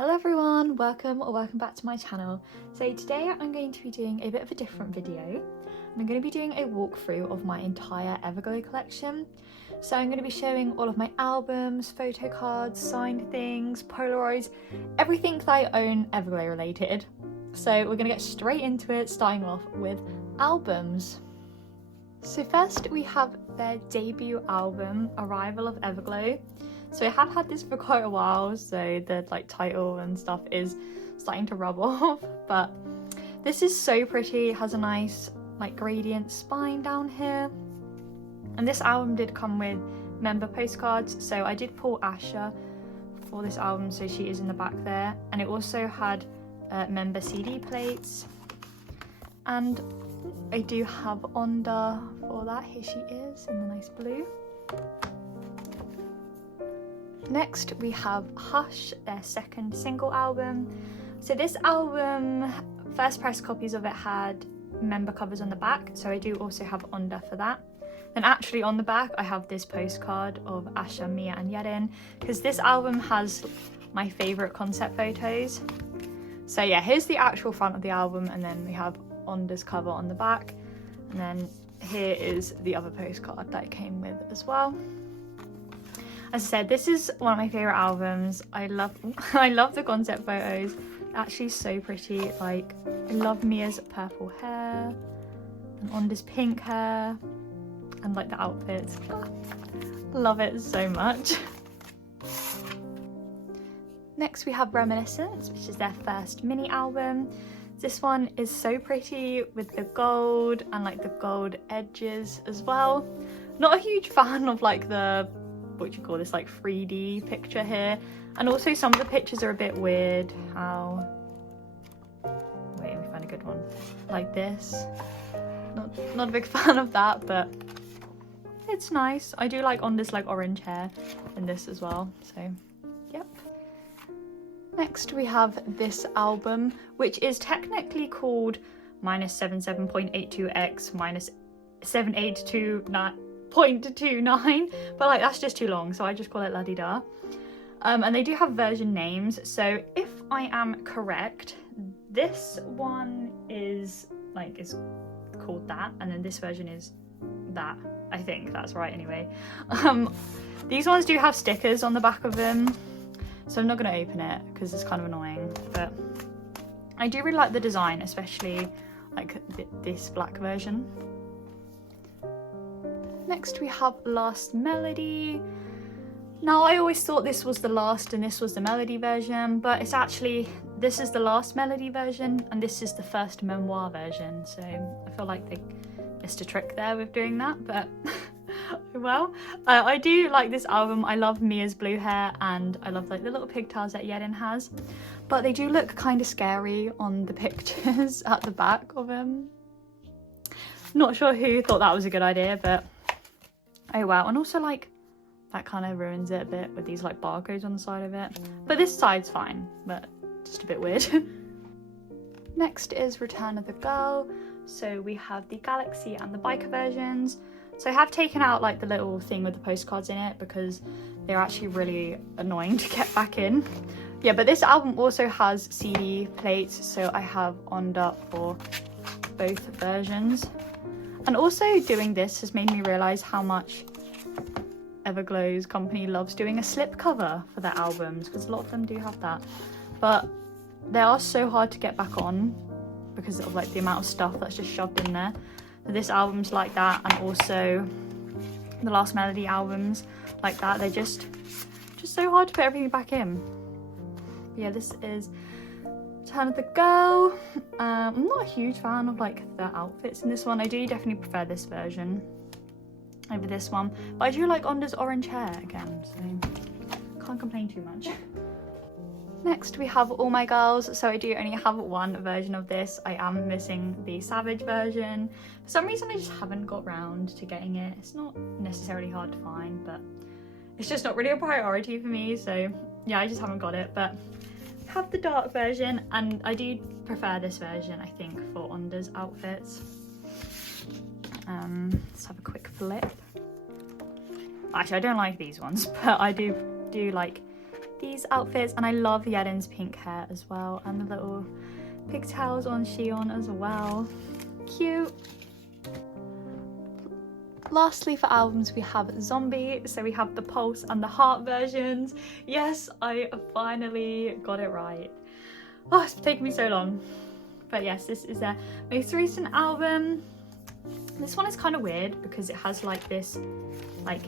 Hello everyone, welcome back to my channel. So today I'm going to be doing a bit of a different video. I'm going to be doing a walkthrough of my entire Everglow collection. So I'm going to be showing all of my albums, photo cards, signed things, polaroids, everything that I own Everglow related. So we're going to get straight into it, starting off with albums. So first we have their debut album, Arrival of Everglow. So I have had this for quite a while, so the title and stuff is starting to rub off, but this is so pretty. It has a nice gradient spine down here. And this album did come with member postcards, so I did pull Asha for this album, so she is in the back there. And it also had member CD plates. And I do have Onda for that. Here she is in the nice blue. Next we have Hush, their second single album. So this album, first press copies of it had member covers on the back, so I do also have Onda for that. Then actually on the back I have this postcard of Asha, Mia and Yerin, because this album has my favourite concept photos. So yeah, here's the actual front of the album, and then we have Onda's cover on the back, and then here is the other postcard that it came with as well. As I said, this is one of my favourite albums. I love the concept photos. Actually so pretty. I love Mia's purple hair and Onda's pink hair and the outfits. Love it so much. Next we have Reminiscence, which is their first mini album. This one is so pretty with the gold and the gold edges as well. Not a huge fan of the what do you call this 3D picture here, and also some of the pictures are a bit weird. How wait, let me find a good one like this. Not a big fan of that, but it's nice. I do like on this orange hair in this as well, so yep. Next we have this album, which is technically called -77.82x -7829.29, but that's just too long, so I just call it la-di-da. And they do have version names, so if I am correct, this one is is called that, and then this version is that. I think that's right anyway. These ones do have stickers on the back of them, so I'm not going to open it because it's kind of annoying, but I do really like the design, especially this black version. Next we have Last Melody. Now I always thought this was the last and this was the melody version, but it's actually, this is the last melody version and this is the first memoir version, so I feel like they missed a trick there with doing that, but well. I do like this album. I love Mia's blue hair and I love the little pigtails that Yerin has, but they do look kind of scary on the pictures at the back of them. Not sure who thought that was a good idea, but oh wow. And also that kind of ruins it a bit with these barcodes on the side of it, but this side's fine, but just a bit weird. Next is Return of the Girl. So we have the Galaxy and the biker versions. So I have taken out the little thing with the postcards in it because they're actually really annoying to get back in. Yeah, but this album also has CD plates, so I have Onda for both versions. And also doing this has made me realise how much Everglow's company loves doing a slipcover for their albums, because a lot of them do have that. But they are so hard to get back on because of the amount of stuff that's just shoved in there. So this album's like that, and also the Last Melody albums like that. They're just so hard to put everything back in. But yeah, this is Return of the Girl. I'm not a huge fan of the outfits in this one. I do definitely prefer this version over this one, but I do like Onda's orange hair again, so can't complain too much. Next we have All My Girls. So I do only have one version of this. I am missing the Savage version. For some reason I just haven't got round to getting it. It's not necessarily hard to find, but it's just not really a priority for me, so yeah, I just haven't got it. But I have the dark version, and I do prefer this version, I think, for Onda's outfits. Let's have a quick flip. Actually, I don't like these ones, but I do like these outfits, and I love Yeden's pink hair as well, and the little pigtails on Shion as well. Cute. Lastly, for albums, we have Zombie. So we have the Pulse and the Heart versions. Yes, I finally got it right. Oh, it's taken me so long. But yes, this is their most recent album. This one is kind of weird because it has like this like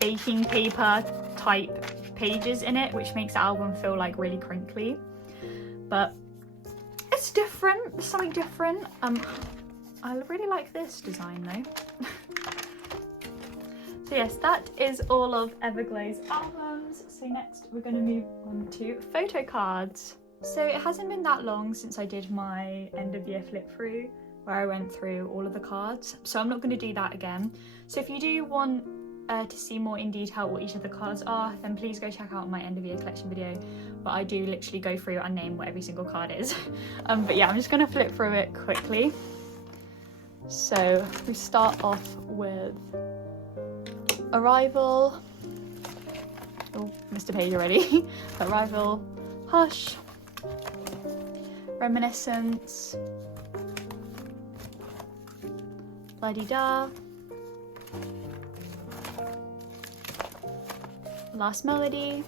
baking paper type pages in it, which makes the album feel like really crinkly. But it's different, it's something different. I really like this design though. So yes, that is all of Everglow's albums. So next we're going to move on to photo cards. So it hasn't been that long since I did my end of year flip through where I went through all of the cards. So I'm not going to do that again. So if you do want to see more in detail what each of the cards are, then please go check out my end of year collection video. But I do literally go through and name what every single card is. But yeah, I'm just going to flip through it quickly. So we start off with Arrival. Oh, Mr. Page already. Arrival, Hush, Reminiscence, La-di-da, Last Melody,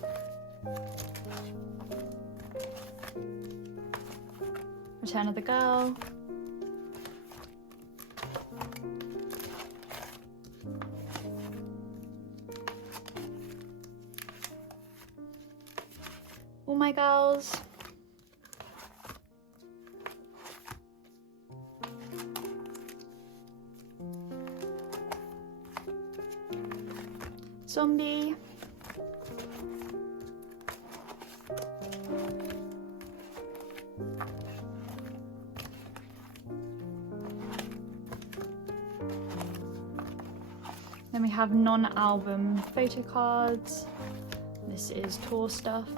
Return of the Girl, All My Girls, Zombie, then we have non-album photo cards. This is tour stuff.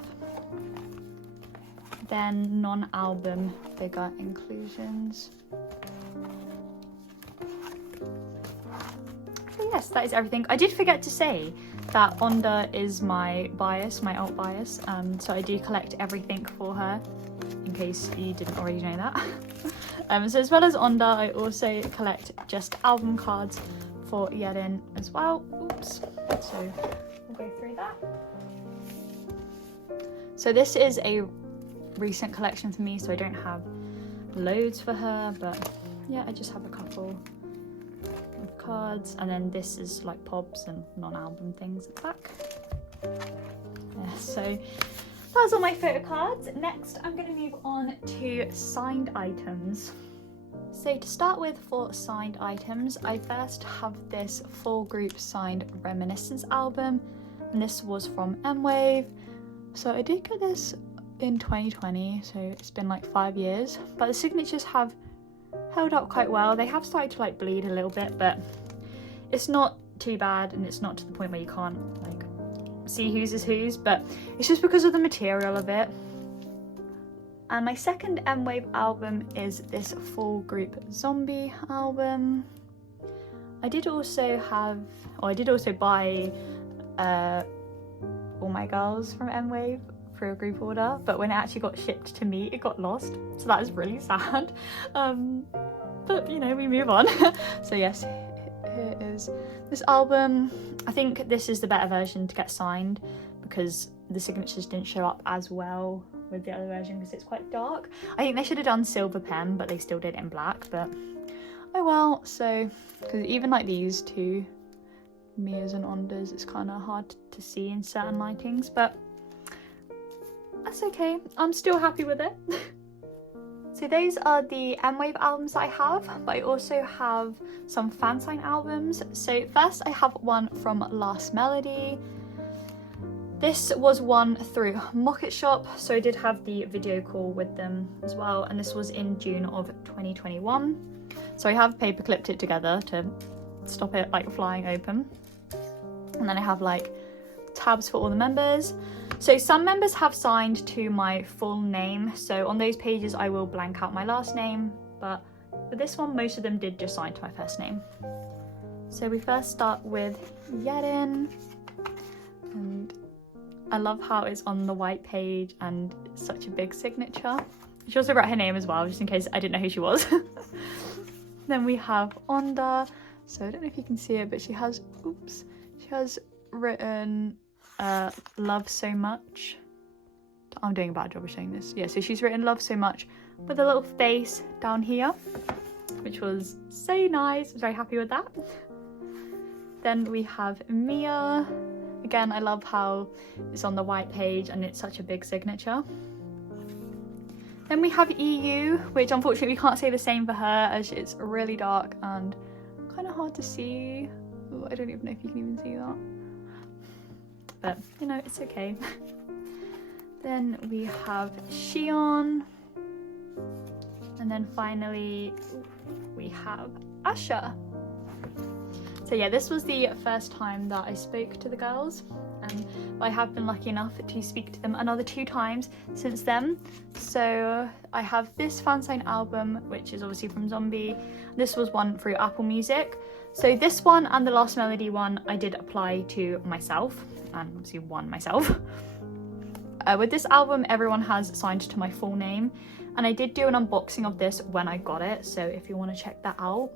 Then non-album figure inclusions. So yes, that is everything. I did forget to say that Onda is my bias, my alt bias. So I do collect everything for her, in case you didn't already know that. So as well as Onda, I also collect just album cards for Yeden as well. Oops. So we'll go through that. So this is a recent collection for me, so I don't have loads for her, but yeah, I just have a couple of cards, and then this is like pops and non-album things at the back. Yeah, so that's all my photo cards. Next I'm going to move on to signed items. So to start with, for signed items, I first have this full group signed Reminiscence album, and this was from meganamyy. So I did get this in 2020, so it's been like 5 years, but the signatures have held up quite well. They have started to like bleed a little bit, but it's not too bad, and it's not to the point where you can't like see whose is whose, but it's just because of the material of it. And my second meganamyy album is this full group Zombie album. I did also buy All My Girls from meganamyy through a group order, but when it actually got shipped to me, it got lost, so that is really sad. But you know, we move on. So yes, here is this album. I think this is the better version to get signed because the signatures didn't show up as well with the other version because it's quite dark. I think they should have done silver pen, but they still did it in black, but oh well. So because even like these two Mias and Ondas, it's kind of hard to see in certain lightings, but that's okay, I'm still happy with it. So those are the meganamyy albums that I have, but I also have some fan sign albums. So first I have one from Last Melody. This was one through Mocket Shop, so I did have the video call with them as well, and this was in June of 2021. So I have paper clipped it together to stop it like flying open. And then I have like tabs for all the members. So some members have signed to my full name, so on those pages I will blank out my last name, but for this one most of them did just sign to my first name. So we first start with Yeden, and I love how it's on the white page and it's such a big signature. She also wrote her name as well, just in case I didn't know who she was. Then we have Onda. So I don't know if you can see it, but she has, oops, she has written love so much. I'm doing a bad job of showing this. Yeah, so she's written love so much with a little face down here, which was so nice. I was very happy with that. Then we have Mia. Again, I love how it's on the white page and it's such a big signature. Then we have EU, which unfortunately we can't say the same for her as it's really dark and kind of hard to see. Ooh, I don't even know if you can even see that. But, you know, it's okay. Then we have Shion. And then finally, we have Asha. So yeah, this was the first time that I spoke to the girls. I have been lucky enough to speak to them another 2 times since then. So I have this fan sign album, which is obviously from Zombie. This was one through Apple Music. So this one and the Last Melody one I did apply to myself, and obviously won myself. With this album, everyone has signed to my full name, and I did do an unboxing of this when I got it, so if you want to check that out,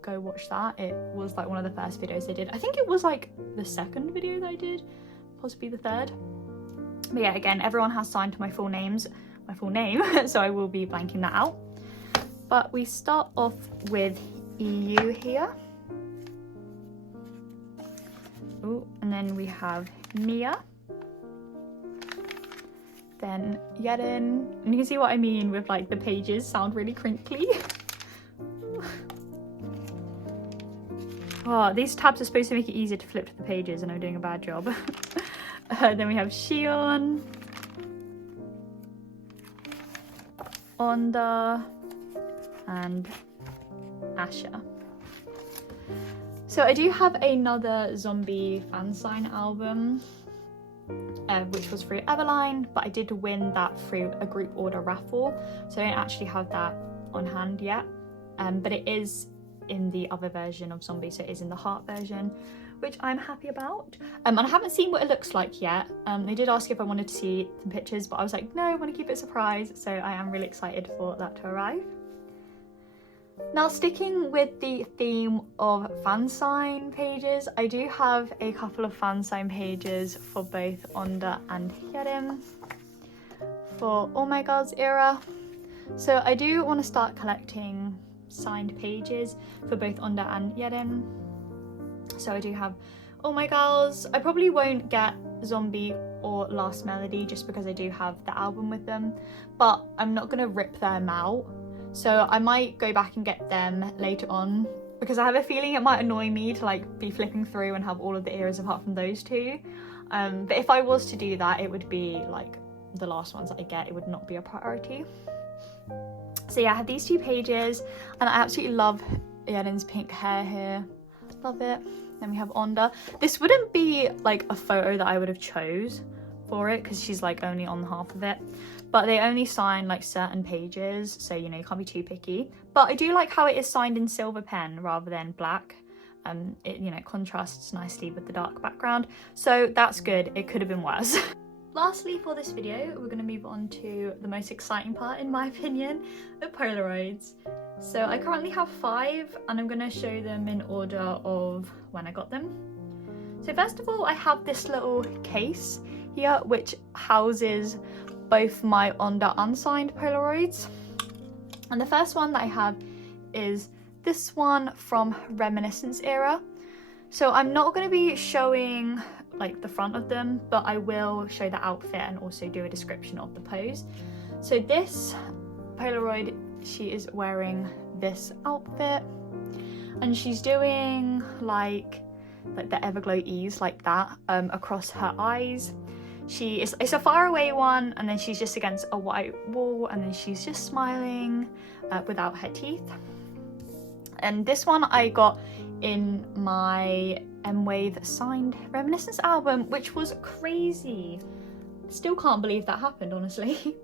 go watch that. It was like one of the first videos I did. I think it was like the second video that I did, possibly the third. But yeah, again, everyone has signed to my full name, so I will be blanking that out. But we start off with EU here. Ooh, and then we have Mia. Then Yerin, and you can see what I mean with like the pages sound really crinkly. Oh, these tabs are supposed to make it easier to flip to the pages and I'm doing a bad job. Then we have Shion, Onda, and Asha. So I do have another Zombie fan sign album, which was through Everline, but I did win that through a group order raffle, so I don't actually have that on hand yet, but it is in the other version of Zombie, so it is in the heart version, which I'm happy about. And I haven't seen what it looks like yet. They did ask if I wanted to see some pictures, but I was like, no, I want to keep it a surprise, so I am really excited for that to arrive. Now, sticking with the theme of fan sign pages, I do have a couple of fan sign pages for both Onda and Yerim for Oh My Girls era. So I do want to start collecting signed pages for both Onda and Yerim. So I do have Oh My Girls. I probably won't get Zombie or Last Melody just because I do have the album with them, but I'm not going to rip them out. So I might go back and get them later on because I have a feeling it might annoy me to like be flipping through and have all of the eras apart from those 2. But if I was to do that, it would be like the last ones that I get. It would not be a priority. So yeah, I have these 2 pages and I absolutely love Yerin's pink hair here. Love it. Then we have Onda. This wouldn't be like a photo that I would have chose for it because she's like only on half of it. But they only sign like certain pages, so you know, you can't be too picky. But I do like how it is signed in silver pen rather than black. It, you know, contrasts nicely with the dark background. So that's good. It could have been worse. Lastly, for this video, we're going to move on to the most exciting part, in my opinion, the Polaroids. So I currently have 5 and I'm going to show them in order of when I got them. So first of all, I have this little case here which houses both my Onda unsigned Polaroids. And the first one that I have is this one from Reminiscence era. So I'm not going to be showing like the front of them, but I will show the outfit and also do a description of the pose. So this Polaroid, she is wearing this outfit and she's doing like the everglow ease like that across her eyes. It's a far away one, and then she's just against a white wall, and then she's just smiling without her teeth. And this one I got in my M-Wave signed Reminiscence album, which was crazy. Still can't believe that happened, honestly.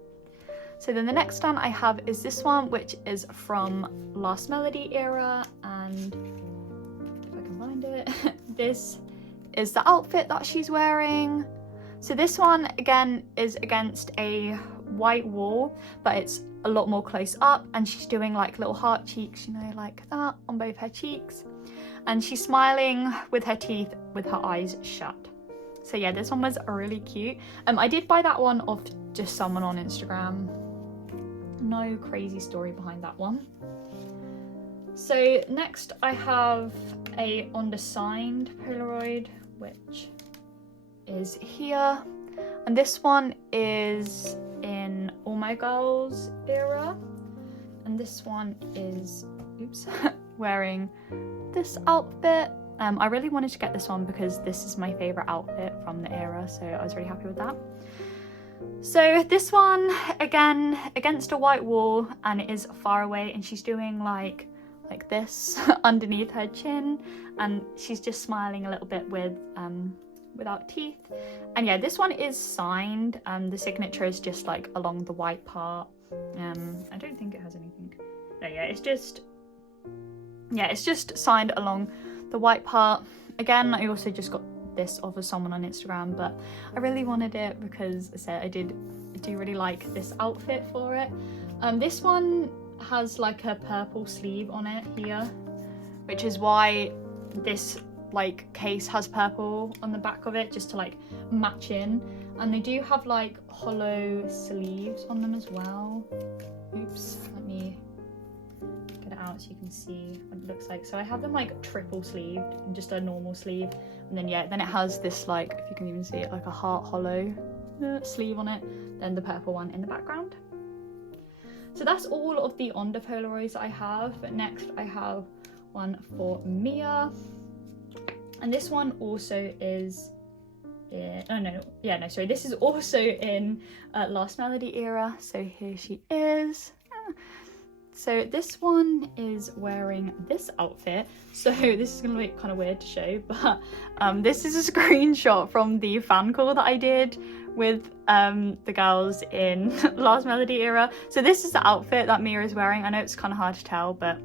So then the next one I have is this one, which is from Last Melody era, and if I can find it, this is the outfit that she's wearing. So this one again is against a white wall, but it's a lot more close up, and she's doing like little heart cheeks, you know, like that on both her cheeks, and she's smiling with her teeth with her eyes shut. So yeah, this one was really cute. I did buy that one off just someone on Instagram. No crazy story behind that one. So next I have a undersigned Polaroid, which is here, and this one is in All My Girls era, and this one is, oops, wearing this outfit. I really wanted to get this one because this is my favorite outfit from the era, so I was really happy with that. So this one, again, against a white wall, and it is far away, and she's doing like this underneath her chin, and she's just smiling a little bit with without teeth. And yeah, this one is signed. The signature is just like along the white part. I don't think it has anything. No, yeah, it's just signed along the white part. Again, I also just got this off of someone on Instagram, but I really wanted it because I said I do really like this outfit for it. This one has like a purple sleeve on it here, which is why this like case has purple on the back of it, just to like match in. And they do have like hollow sleeves on them as well. Oops, let me get it out so you can see what it looks like. So I have them like triple sleeved and just a normal sleeve, and then yeah, then it has this, like, if you can even see it, like a heart hollow sleeve on it, then the purple one in the background. So that's all of the Onda Polaroids that I have. But next I have one for Mia, and this one also is this is also in Last Melody era. So here she is. So this one is wearing this outfit. So this is gonna be kind of weird to show, but this is a screenshot from the fan call that I did with the girls in Last Melody era. So this is the outfit that Mia is wearing. I know it's kind of hard to tell, but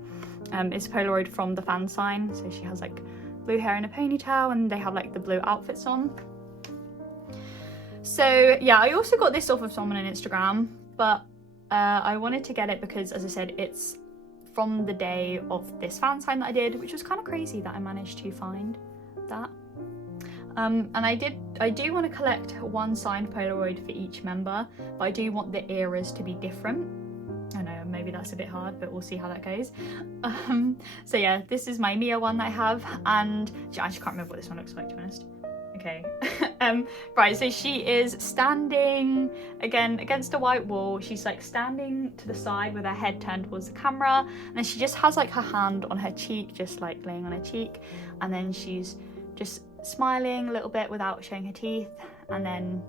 it's a Polaroid from the fan sign. So she has like blue hair in a ponytail, and they have like the blue outfits on. So yeah, I also got this off of someone on Instagram, but I wanted to get it because, as I said, it's from the day of this fan sign that I did, which was kind of crazy that I managed to find that. And I do want to collect one signed Polaroid for each member, but I do want the eras to be different. I know, maybe that's a bit hard, but we'll see how that goes. So yeah, this is my Mia one that I have, and I actually can't remember what this one looks like, to be honest. Okay. Right, so she is standing again against a white wall. She's like standing to the side with her head turned towards the camera, and then she just has like her hand on her cheek, just like laying on her cheek, and then she's just smiling a little bit without showing her teeth. And then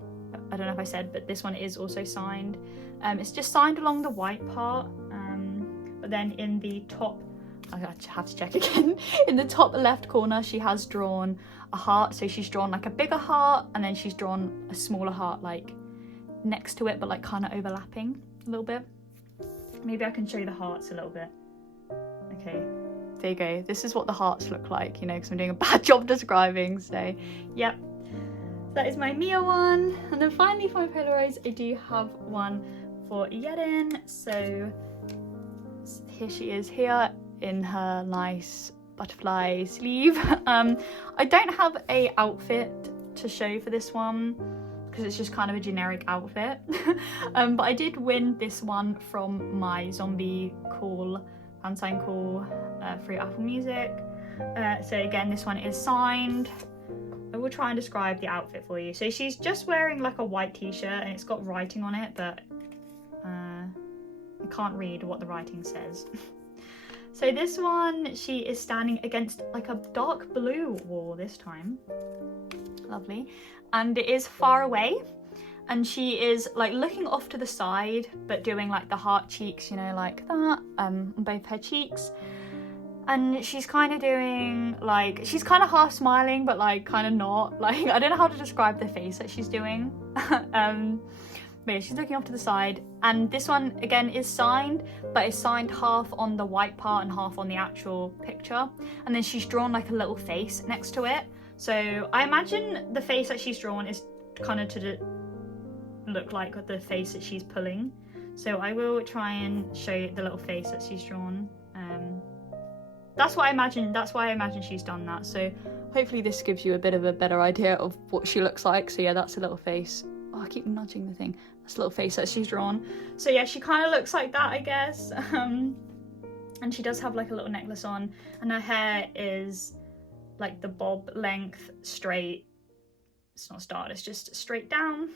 I don't know if I said, but this one is also signed. It's just signed along the white part, but then in the top, I have to check again, in the top left corner she has drawn a heart. So she's drawn like a bigger heart, and then she's drawn a smaller heart like next to it, but like kind of overlapping a little bit. Maybe I can show you the hearts a little bit. Okay, there you go. This is what the hearts look like, you know, because I'm doing a bad job describing. So yep, that is my Mia one. And then finally for my Polaroids, I do have one for Yedin. So here she is here in her nice butterfly sleeve. I don't have a outfit to show for this one because it's just kind of a generic outfit. But I did win this one from my zombie call, fan sign call, through Apple Music. So again, this one is signed. I will try and describe the outfit for you. So she's just wearing like a white t-shirt, and it's got writing on it, but I can't read what the writing says. So this one, she is standing against like a dark blue wall this time. Lovely. And it is far away, and she is like looking off to the side, but doing like the heart cheeks, you know, like that, on both her cheeks. And she's kind of doing like, she's kind of half smiling, but like kind of not. Like, I don't know how to describe the face that she's doing. But yeah, she's looking off to the side. And this one again is signed, but it's signed half on the white part and half on the actual picture. And then she's drawn like a little face next to it. So I imagine the face that she's drawn is kind of to look like the face that she's pulling. So I will try and show you the little face that she's drawn. That's why I imagine she's done that. So hopefully this gives you a bit of a better idea of what she looks like. So yeah, that's a little face. Oh, I keep nudging the thing. That's a little face that she's drawn. So yeah, she kind of looks like that, I guess. And she does have like a little necklace on, and her hair is like the bob length, straight. It's not starred, it's just straight down.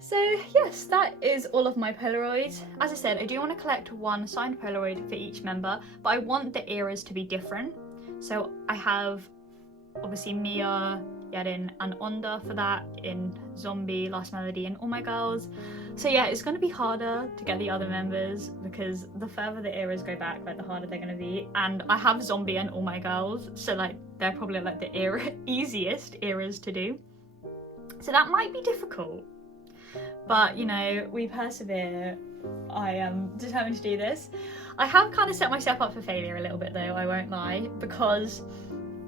So yes, that is all of my Polaroids. As I said, I do want to collect one signed Polaroid for each member, but I want the eras to be different. So I have obviously Mia, Yerin and Onda for that in Zombie, Last Melody and All My Girls. So yeah, it's going to be harder to get the other members because the further the eras go back, like the harder they're going to be. And I have Zombie and All My Girls, so like they're probably like the easiest eras to do. So that might be difficult. But you know, we persevere. I am determined to do this. I have kind of set myself up for failure a little bit though, I won't lie, because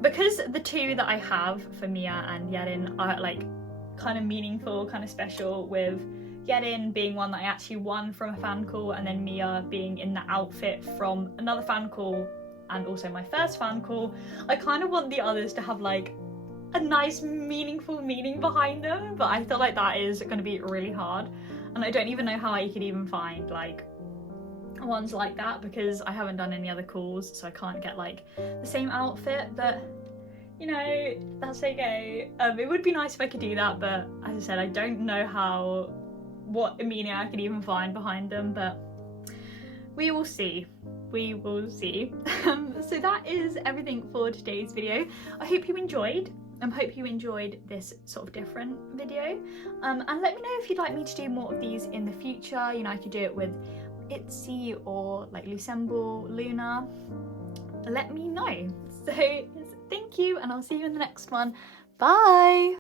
the two that I have for Mia and Yerin are like kind of meaningful, kind of special, with Yerin being one that I actually won from a fan call, and then Mia being in the outfit from another fan call and also my first fan call. I kind of want the others to have like a nice meaningful meaning behind them, but I feel like that is going to be really hard, and I don't even know how I could even find like ones like that because I haven't done any other calls, so I can't get like the same outfit. But you know, that's okay. It would be nice if I could do that, but as I said, I don't know what meaning I could even find behind them, but we will see. We will see. So that is everything for today's video. I hope you enjoyed. I hope you enjoyed this sort of different video, and let me know if you'd like me to do more of these in the future. You know, I could do it with Itzy or like Lucemble, Luna. Let me know. So thank you, and I'll see you in the next one. Bye.